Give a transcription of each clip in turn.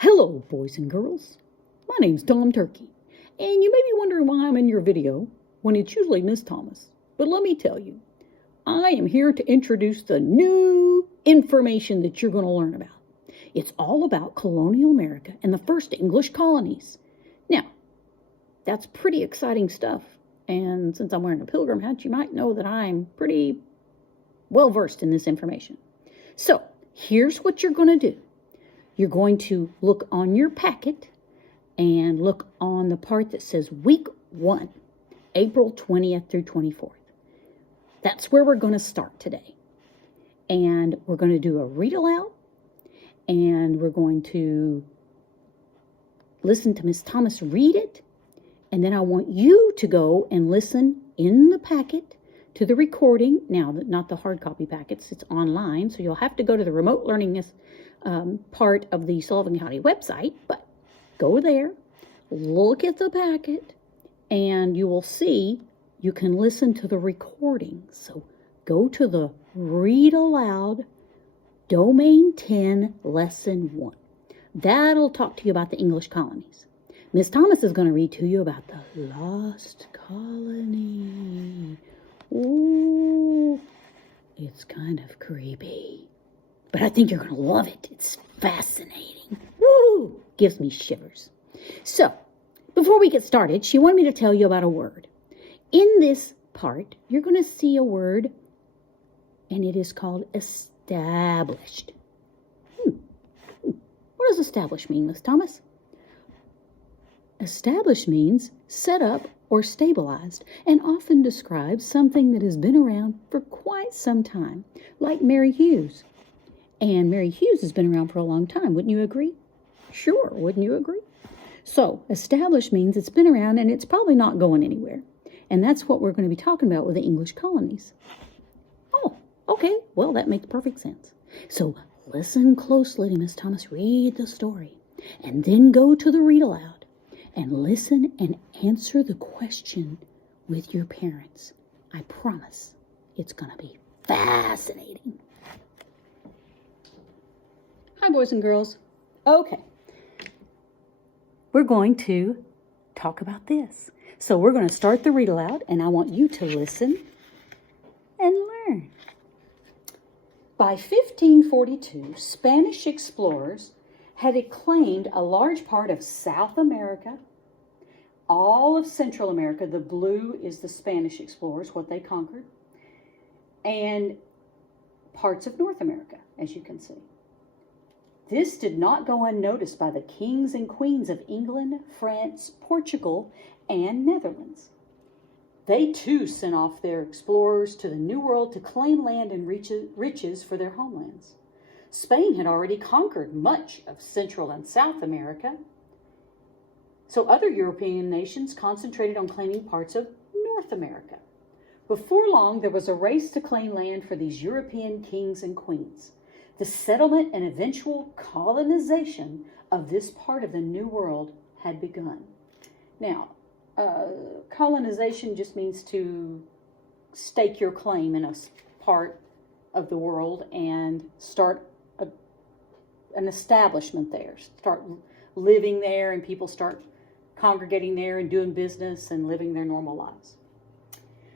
Hello, boys and girls. My name's Tom Turkey, and you may be wondering why I'm in your video when it's usually Miss Thomas. But let me tell you, I am here to introduce the new information that you're going to learn about. It's all about colonial America and the first English colonies. Now, that's pretty exciting stuff, and since I'm wearing a pilgrim hat, you might know that I'm pretty well versed in this information. So, here's what you're going to do. You're going to look on your packet and look on the part that says Week 1, April 20th through 24th. That's where we're going to start today. And we're going to do a read aloud, and we're going to listen to Miss Thomas read it, and then I want you to go and listen in the packet to the recording. Now, not the hard copy packets, it's online, so you'll have to go to the remote learning part of the Sullivan County website, but go there, look at the packet, and you will see you can listen to the recording. So go to the Read Aloud, Domain 10, Lesson 1. That'll talk to you about the English colonies. Miss Thomas is going to read to you about the lost colony. Ooh, it's kind of creepy. But I think you're going to love it. It's fascinating. Woo! Gives me shivers. So, before we get started, she wanted me to tell you about a word. In this part, you're going to see a word, and it is called established. What does established mean, Miss Thomas? Established means set up or stabilized, and often describes something that has been around for quite some time, like Mary Hughes. And Mary Hughes has been around for a long time. Wouldn't you agree? Sure, wouldn't you agree? So, established means it's been around and it's probably not going anywhere. And that's what we're going to be talking about with the English colonies. Oh, okay. Well, that makes perfect sense. So, listen closely to Miss Thomas read the story. And then go to the read aloud. And listen and answer the question with your parents. I promise it's going to be fascinating. Hi, boys and girls. Okay. We're going to talk about this. So we're going to start the read aloud, and I want you to listen and learn. By 1542, Spanish explorers had claimed a large part of South America, all of Central America. The blue is the Spanish explorers, what they conquered, and parts of North America, as you can see. This did not go unnoticed by the kings and queens of England, France, Portugal, and Netherlands. They too sent off their explorers to the New World to claim land and riches for their homelands. Spain had already conquered much of Central and South America, so other European nations concentrated on claiming parts of North America. Before long, there was a race to claim land for these European kings and queens. The settlement and eventual colonization of this part of the New World had begun. Now, colonization just means to stake your claim in a part of the world and start an establishment there. Start living there, and people start congregating there and doing business and living their normal lives.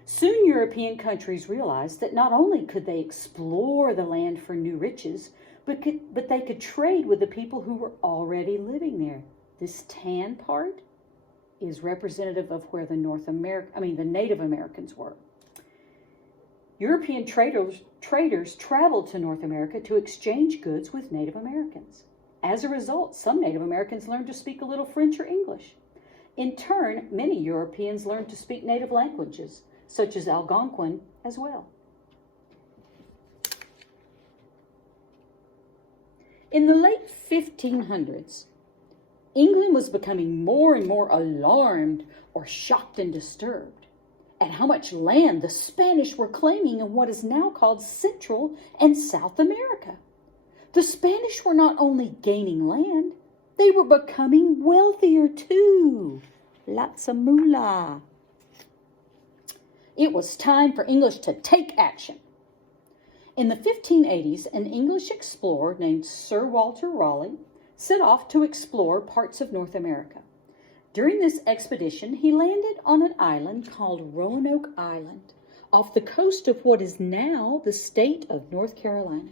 Soon European countries realized that not only could they explore the land for new riches, but they could trade with the people who were already living there. This tan part is representative of where the Native Americans were. European traders traveled to North America to exchange goods with Native Americans. As a result, some Native Americans learned to speak a little French or English. In turn, many Europeans learned to speak native languages, such as Algonquin as well. In the late 1500s, England was becoming more and more alarmed or shocked and disturbed at how much land the Spanish were claiming in what is now called Central and South America. The Spanish were not only gaining land, they were becoming wealthier too. Lots of moolah. It was time for English to take action. In the 1580s, an English explorer named Sir Walter Raleigh set off to explore parts of North America. During this expedition, he landed on an island called Roanoke Island, off the coast of what is now the state of North Carolina.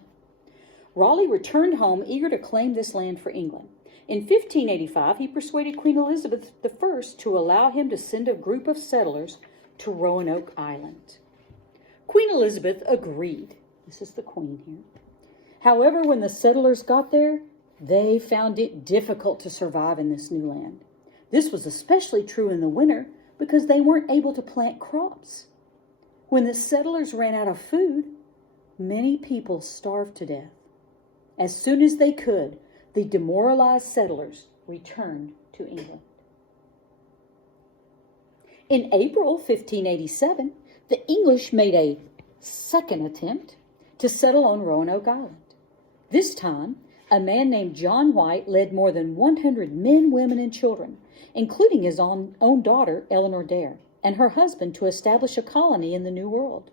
Raleigh returned home eager to claim this land for England. In 1585, he persuaded Queen Elizabeth I to allow him to send a group of settlers to Roanoke Island. Queen Elizabeth agreed. This is the Queen here. However, when the settlers got there, they found it difficult to survive in this new land. This was especially true in the winter because they weren't able to plant crops. When the settlers ran out of food, many people starved to death. As soon as they could, the demoralized settlers returned to England. In April 1587, the English made a second attempt to settle on Roanoke Island. This time, a man named John White led more than 100 men, women, and children, including his own daughter, Eleanor Dare, and her husband to establish a colony in the New World.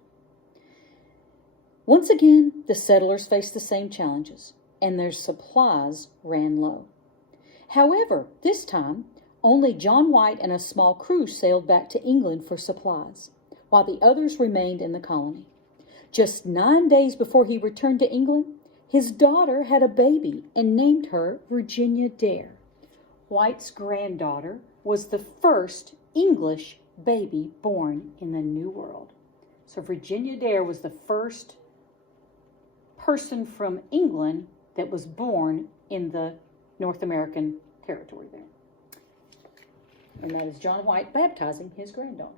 Once again, the settlers faced the same challenges, and their supplies ran low. However, this time, only John White and a small crew sailed back to England for supplies, while the others remained in the colony. Just 9 days before he returned to England, his daughter had a baby and named her Virginia Dare. White's granddaughter was the first English baby born in the New World. So Virginia Dare was the first person from England that was born in the North American territory there. And that is John White baptizing his granddaughter.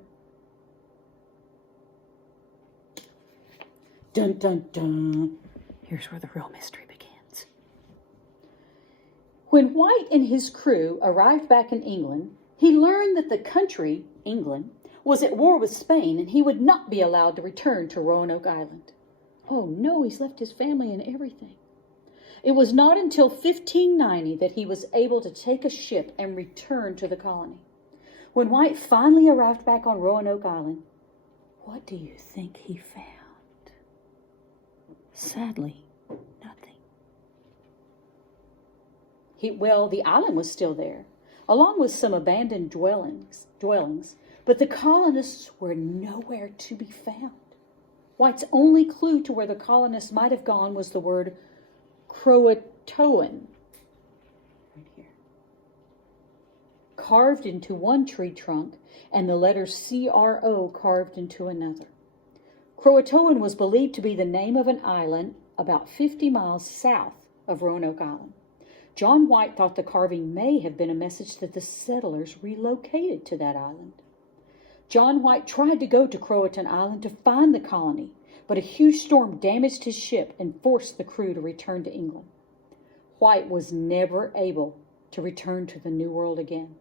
Dun, dun, dun. Here's where the real mystery begins. When White and his crew arrived back in England, he learned that the country, England, was at war with Spain and he would not be allowed to return to Roanoke Island. Oh no, he's left his family and everything. It was not until 1590 that he was able to take a ship and return to the colony. When White finally arrived back on Roanoke Island, what do you think he found? Sadly, nothing. The island was still there, along with some abandoned dwellings, but the colonists were nowhere to be found. White's only clue to where the colonists might have gone was the word Croatoan, right here, carved into one tree trunk, and the letter C-R-O carved into another. Croatoan was believed to be the name of an island about 50 miles south of Roanoke Island. John White thought the carving may have been a message that the settlers relocated to that island. John White tried to go to Croatoan Island to find the colony, but a huge storm damaged his ship and forced the crew to return to England. White was never able to return to the New World again.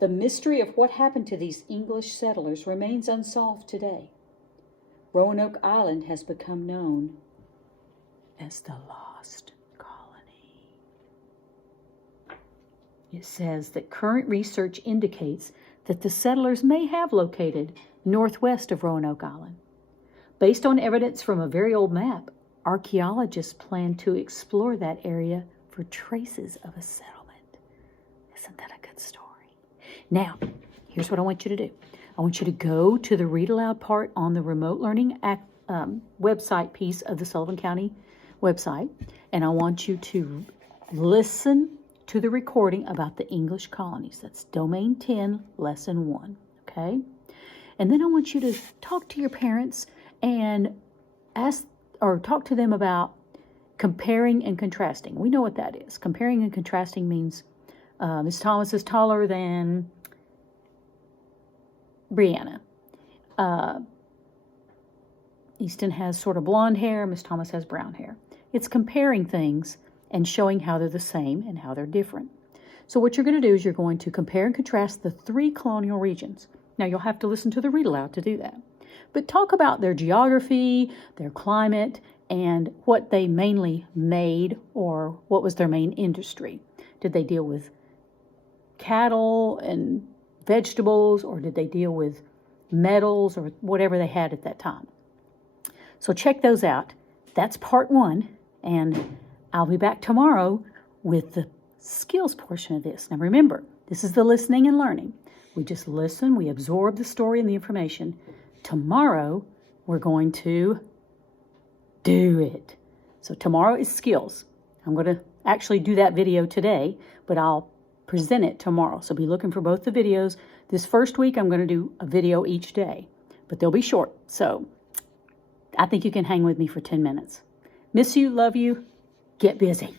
The mystery of what happened to these English settlers remains unsolved today. Roanoke Island has become known as the Lost Colony. It says that current research indicates that the settlers may have located northwest of Roanoke Island. Based on evidence from a very old map, archaeologists plan to explore that area for traces of a settlement. Isn't that a good story? Now, here's what I want you to do. I want you to go to the Read Aloud part on the remote learning website piece of the Sullivan County website, and I want you to listen to the recording about the English colonies. That's Domain 10, Lesson 1, okay? And then I want you to talk to your parents and talk to them about comparing and contrasting. We know what that is. Comparing and contrasting means Miss Thomas is taller than Brianna. Easton has sort of blonde hair. Miss Thomas has brown hair. It's comparing things and showing how they're the same and how they're different. So what you're going to do is you're going to compare and contrast the 3 colonial regions. Now you'll have to listen to the read aloud to do that. But talk about their geography, their climate, and what they mainly made or what was their main industry. Did they deal with cattle and vegetables, or did they deal with metals or whatever they had at that time? So check those out. That's part 1, and I'll be back tomorrow with the skills portion of this. Now remember, this is the listening and learning. We just listen, we absorb the story and the information. Tomorrow, we're going to do it. So tomorrow is skills. I'm going to actually do that video today, but I'll present it tomorrow. So be looking for both the videos. This first week, I'm going to do a video each day, but they'll be short. So I think you can hang with me for 10 minutes. Miss you, love you, get busy.